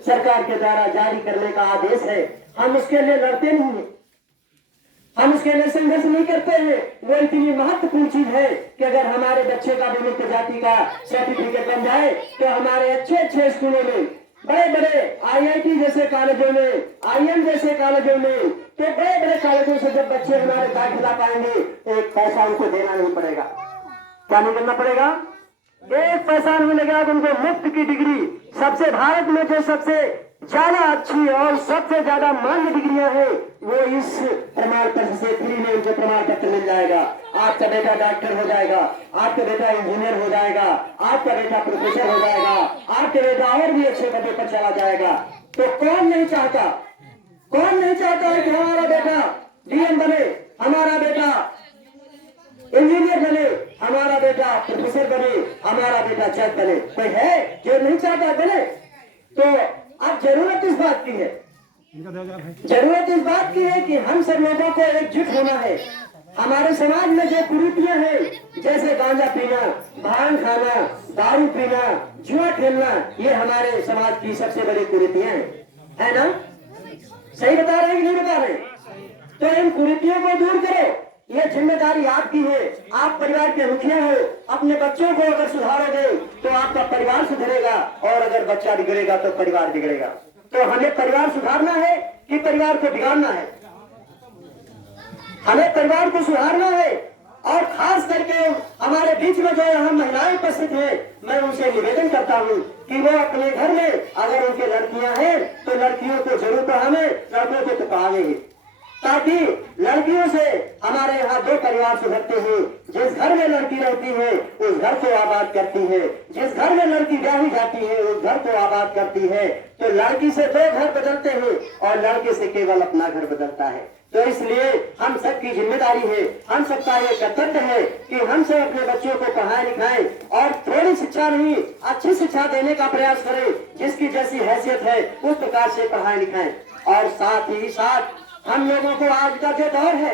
सरकार के द्वारा जारी करने का आदेश है, हम उसके लिए लड़ते नहीं हैं, हम उसके लिए संघर्ष नहीं करते हैं। वो इतनी महत्वपूर्ण चीज है कि अगर हमारे बच्चे का विमुक्त जाति का सर्टिफिकेट बन जाए तो हमारे अच्छे अच्छे स्कूलों में, बड़े बड़े IIT जैसे कॉलेजों में, IIM जैसे कॉलेजों में, तो बड़े बड़े कॉलेजों से जब बच्चे हमारे दाखिला पाएंगे, एक पैसा उनको देना नहीं पड़ेगा। क्या नहीं करना पड़ेगा? एक पैसा नहीं लगेगा। उनको मुफ्त की डिग्री, सबसे भारत में जो सबसे ज्यादा अच्छी और सबसे ज्यादा मान्य डिग्रियां हैं, वो इस प्रमाण पत्र से फ्री में उनको प्रमाण पत्र मिल जाएगा। आपका बेटा डॉक्टर हो जाएगा, आपका बेटा इंजीनियर हो जाएगा, आपका बेटा प्रोफेसर हो जाएगा, आपका बेटा और भी अच्छे पदों पर चला जाएगा। तो कौन नहीं चाहता, कौन नहीं चाहता है कि हमारा बेटा DM बने, हमारा बेटा इंजीनियर बने, हमारा बेटा प्रोफेसर बने, हमारा बेटा जज बने? कोई है जो नहीं चाहता बने? तो अब जरूरत इस बात की है, जरूरत इस बात की है कि हम सब लोगों को एकजुट होना है। हमारे समाज में जो कुरीतियां हैं, जैसे गांजा पीना, भांग खाना, दारू पीना, जुआ खेलना, ये हमारे समाज की सबसे बड़ी कुरीतियां हैं, है ना? सही बता रहे हैं कि नहीं बता रहे? तो इन कुरीतियों को दूर करो, ये जिम्मेदारी आपकी है। आप परिवार के मुखिया हो, अपने बच्चों को अगर सुधारोगे तो आपका परिवार सुधरेगा, और अगर बच्चा बिगड़ेगा तो परिवार बिगड़ेगा। तो हमें परिवार सुधारना है कि परिवार को बिगाड़ना है? हमें परिवार को सुधारना है। और खास करके हमारे बीच में जो यहाँ महिलाएं उपस्थित हैं, मैं उनसे निवेदन करता हूँ कि वो अपने घर में अगर उनके लड़कियां हैं तो लड़कियों को जरूर पढ़ावे, लड़कों को तो पढ़ावेंगे, ताकि लड़कियों से हमारे यहाँ दो परिवार सुधरते हैं। जिस घर में लड़की रहती है उस घर को आबाद करती है, जिस घर में लड़की ब्याही जाती है उस घर को आबाद करती है। तो लड़की से दो घर बदलते हैं और लड़के से केवल अपना घर बदलता है। तो इसलिए हम सबकी जिम्मेदारी है, हम सबका ये कर्तव्य है कि हम सब अपने बच्चों को पढ़ाएं लिखाएं, और थोड़ी शिक्षा नहीं अच्छी शिक्षा देने का प्रयास करें। जिसकी जैसी हैसियत है उस प्रकार से पढ़ाएं लिखाएं। और साथ ही साथ हम लोगों को आज का जो दौर है,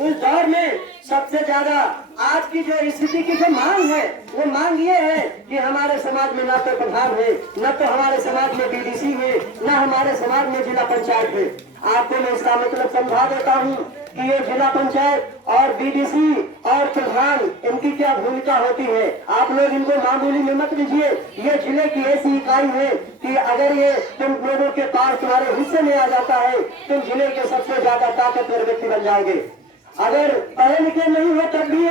उस दौर में सबसे ज्यादा आज की जो स्थिति की जो मांग है, वो मांग ये है कि हमारे समाज में न तो प्रधान है, न तो हमारे समाज में BDC है, न हमारे समाज में जिला पंचायत है। आपको मैं इसका मतलब समझा देता हूँ कि ये जिला पंचायत और BDC और प्रधान, इनकी क्या भूमिका होती है। आप लोग इनको मामूली में मत लीजिए। ये जिले की ऐसी इकाई है कि अगर ये तुम लोगों के पास तुम्हारे हिस्से में आ जाता है, तुम जिले के सबसे ज्यादा ताकतवर व्यक्ति बन जाओगे। अगर पढ़े लिखे नहीं हो तब भी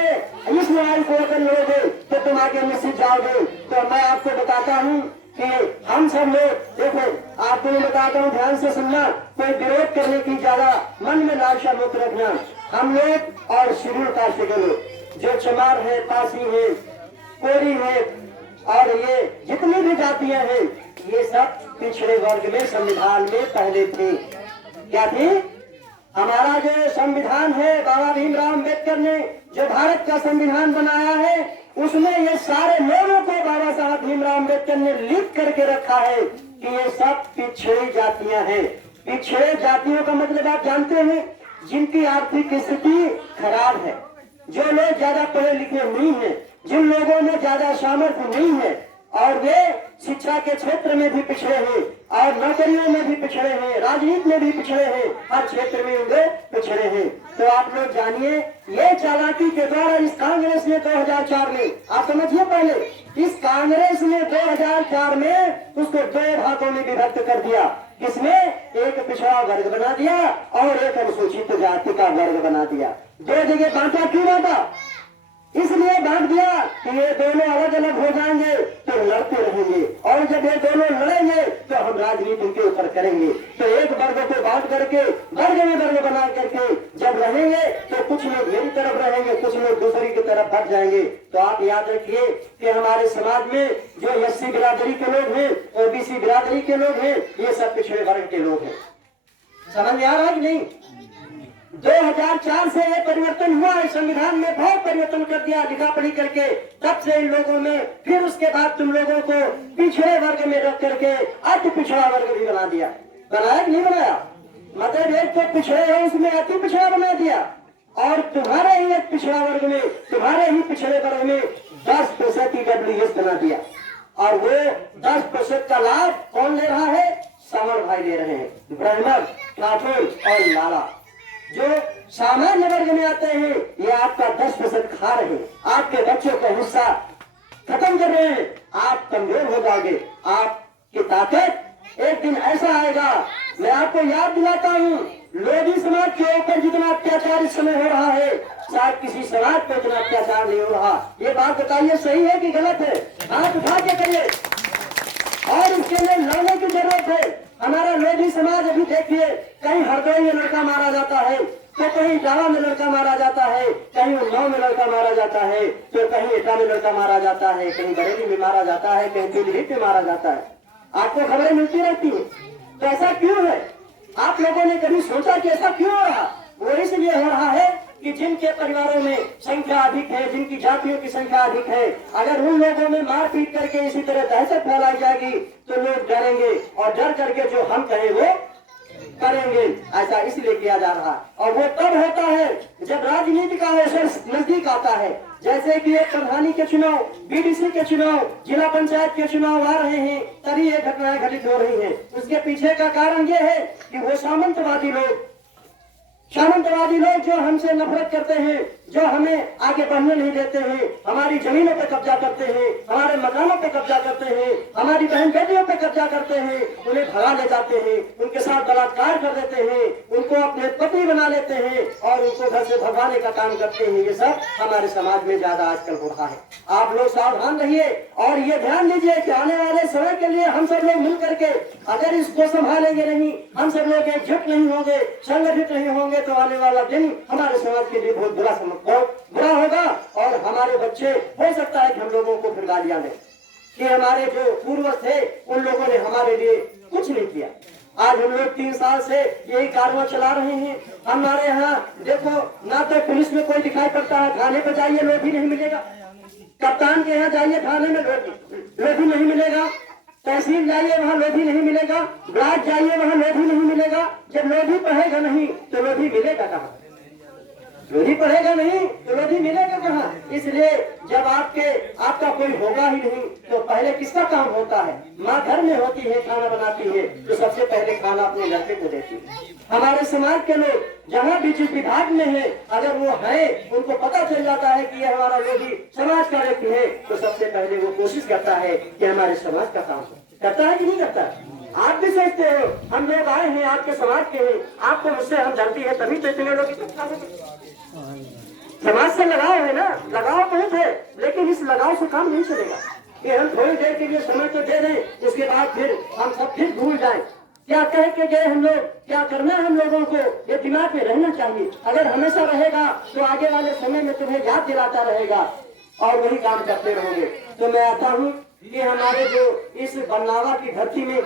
इस लड़ाई को अगर लोगे तो तुम आगे निश्चित जाओगे। तो मैं आपको बताता हूँ कि हम सब लोग, देखो आपको मैं बताता हूँ, ध्यान से सुनना, कोई विरोध करने की ज्यादा मन में लालसा मत रखना। हम लोग और शेड्यूल कास्ट के लोग, जो चमार है, पासी है, कोरी है, और ये जितनी भी जातियां हैं, ये सब पिछड़े वर्ग में संविधान में पहले थे। क्या थी? हमारा जो संविधान है, बाबा भीमराव अम्बेडकर ने जो भारत का संविधान बनाया है, उसमें ये सारे लोगों को बाबा साहब भीमराव अम्बेडकर ने लिख करके रखा है कि ये सब पिछड़ी जातियां हैं। पिछड़े जातियों का मतलब आप जानते हैं, जिनकी आर्थिक स्थिति खराब है, जो लोग ज्यादा पढ़े लिखे नहीं है, जिन लोगों में ज्यादा सामर्थ्य नहीं है, और वे शिक्षा के क्षेत्र में भी पिछड़े हैं, और नौकरियों में भी पिछड़े हैं, राजनीति में भी पिछड़े हैं, हर क्षेत्र में वे पिछड़े हैं। तो आप लोग जानिए, ये चालाकी के द्वारा इस कांग्रेस ने 2004 में, आप समझिए, पहले इस कांग्रेस ने 2004 में उसको दो भागों में विभक्त कर दिया। किसमें? एक पिछड़ा वर्ग बना दिया और एक अनुसूचित जाति का वर्ग बना दिया। दो जगह बांटा। क्यों बांटा? इसलिए बांट दिया कि ये दोनों अलग अलग हो जाएंगे तो लड़ते रहेंगे, और जब ये दोनों लड़ेंगे तो हम राजनीति उनके ऊपर करेंगे। तो एक वर्ग को बांट करके वर्ग में वर्ग बना करके जब रहेंगे तो कुछ लोग मेरी तरफ रहेंगे, कुछ लोग दूसरी की तरफ बढ़ जाएंगे। तो आप याद रखिए कि हमारे समाज में जो SC बिरादरी के लोग हैं, OBC बिरादरी के लोग हैं, ये सब पिछड़े वर्ग के लोग हैं। समझ में आ रहा है कि नहीं? 2004 से ये परिवर्तन हुआ है, संविधान में बहुत परिवर्तन कर दिया लिखा पढ़ी करके। तब से इन लोगों में, फिर उसके बाद तुम लोगों को पिछड़े वर्ग में रख करके अति पिछड़ा वर्ग भी बना दिया। बनाया कि नहीं बनाया? मतलब एक तो पिछड़े है, उसमें अति पिछड़ा बना दिया, और तुम्हारे ही एक पिछड़ा वर्ग में, तुम्हारे ही पिछड़े वर्ग में 10% EWS बना दिया। और वो 10% का लाभ कौन ले रहा है? दिखाई दे रहे हैं। ब्राह्मण, ठाकुर और लाला जो सामान्य वर्ग में आते हैं, ये आपका 10% खा रहे हैं, आपके बच्चों का हिस्सा खत्म कर रहे हैं। आप कमजोर हो जाओगे, आपकी ताकत एक दिन ऐसा आएगा। मैं आपको याद दिलाता हूँ, लोधी समाज के ऊपर जितना अत्याचार इस समय हो रहा है, शायद किसी समाज पे इतना अत्याचार नहीं हो रहा। ये बात बताइए, सही है कि गलत है? हाथ उठा के करिए। और इसके लिए लड़ने की जरूरत है। हमारा लोधी समाज अभी देखिए, कहीं हरदोई में लड़का मारा जाता है, तो कहीं इटावा में लड़का मारा जाता है, कहीं उन्नाव में लड़का मारा जाता है, तो कहीं एटा में लड़का मारा जाता है, कहीं बरेली में मारा जाता है, कहीं पीलीभीत में मारा जाता है। आपको खबरें मिलती रहती है। तो ऐसा क्यों है? आप लोगों ने कभी सोचा कि ऐसा क्यों हो रहा? वो इसलिए हो रहा है कि जिनके परिवारों में संख्या अधिक है, जिनकी जातियों की संख्या अधिक है, अगर उन लोगों में मारपीट करके इसी तरह दहशत फैलाई जाएगी तो लोग डरेंगे, और डर करके जो हम कहें वो करेंगे। ऐसा इसलिए किया जा रहा है। और वो तब होता है जब राजनीति का अवसर नजदीक आता है। जैसे कि एक प्रधानी के चुनाव, बीडीसी के चुनाव, जिला पंचायत के चुनाव आ रहे हैं, तभी ये घटनाएं घटित हो रही हैं। उसके पीछे का कारण ये है कि वो सामंतवादी लोग जो हमसे नफरत करते हैं, जो हमें आगे बढ़ने नहीं देते हैं, हमारी जमीनों पे कब्जा करते हैं, हमारे मकानों पे कब्जा करते हैं, हमारी बहन बेटियों पे कब्जा करते हैं, उन्हें भगा ले जाते हैं, उनके साथ बलात्कार कर देते हैं, उनको अपने पति बना लेते हैं और उनको घर से भगाने का काम करते हैं। ये सब हमारे समाज में ज्यादा आजकल हो रहा है। आप लोग सावधान रहिए और ये ध्यान दीजिए कि आने वाले समय के लिए हम सब लोग मिल करके अगर इसको संभालेंगे नहीं, हम सब लोग एकजुट नहीं होंगे, संगठित नहीं होंगे, तो आने वाला दिन हमारे समाज के लिए बहुत बुरा होगा। और हमारे बच्चे, हो सकता है कि हम लोगों को फिर गालियां दें कि हमारे जो पूर्वज थे उन लोगों ने हमारे लिए कुछ नहीं किया। आज हम लोग 3 साल से यही कारवां चला रहे हैं। हमारे यहाँ देखो, ना तो पुलिस में कोई दिखाई पड़ता है, थाने पर जाइए लोधी नहीं मिलेगा, कप्तान के यहाँ जाइए थाने में लोधी नहीं मिलेगा, तहसील जाइए वहाँ लोधी नहीं मिलेगा, ब्लॉक जाइए वहाँ लोधी नहीं मिलेगा। जब लोधी पढ़ेगा नहीं तो लोधी मिलेगा कहाँ? लोधी पढ़ेगा नहीं तो लोधी मिलेगा कहाँ? इसलिए जब आपका कोई होगा ही नहीं तो पहले किसका काम होता है? माँ घर में होती है, खाना बनाती है, तो सबसे पहले खाना अपने लड़के को देती है। हमारे समाज के लोग जहाँ भी जिस विभाग में है, अगर वो है, उनको पता चल जाता है कि ये हमारा लोधी समाज का व्यक्ति है, तो सबसे पहले वो कोशिश करता है कि हमारे समाज का काम करता है कि नहीं करता है। आप भी सोचते हो हम लोग आए हैं आपके समाज के हैं, आपको मुझसे हम डरती है, तभी तो इतने लोग समाज से लगाव है ना, लगाव बहुत है, लेकिन इस लगाव से काम नहीं चलेगा कि हम थोड़ी देर के लिए समय तो दे दें, उसके बाद फिर हम सब फिर भूल जाएं। क्या कह के गए हम लोग, क्या करना है हम लोगों को, ये दिमाग में रहना चाहिए। अगर हमेशा रहेगा तो आगे वाले समय में तुम्हें याद दिलाता रहेगा और वही काम करते रहोगे। तो मैं आता हूँ कि हमारे जो इस बन्नावा की धरती में